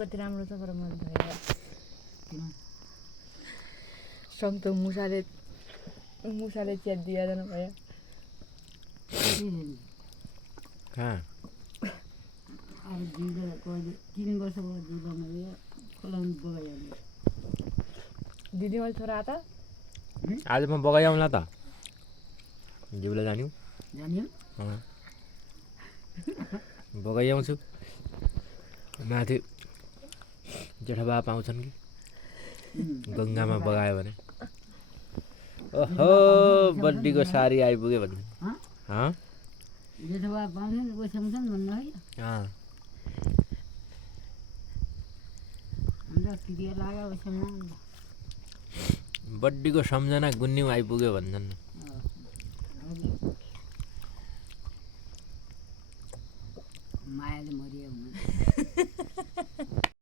कति राम्रो छ पर मन भयो सन्त मुसाले चिया दिया जानु भयो कहाँ अब 3 वर्ष भयो दिदीमा खोलाउनु बगाइहाल्यो दिदी मैले छोरा त आज म बगाइआउँला त जिउलाई जान्यौ जान्यो बगाइआउँछु माथि जेठा पाउँछन् कि गङ्गामा बगायो भने ओहो बड्डीको सारी आइपुग्यो भन्छन् जेठा पाउँछन् ओछ्याउँछन् भन्नु है अन्त किरिया लाग्यो ओछ्याउनु बड्डीको सम्झना गुन्यौ आइपुग्यो भन्छन्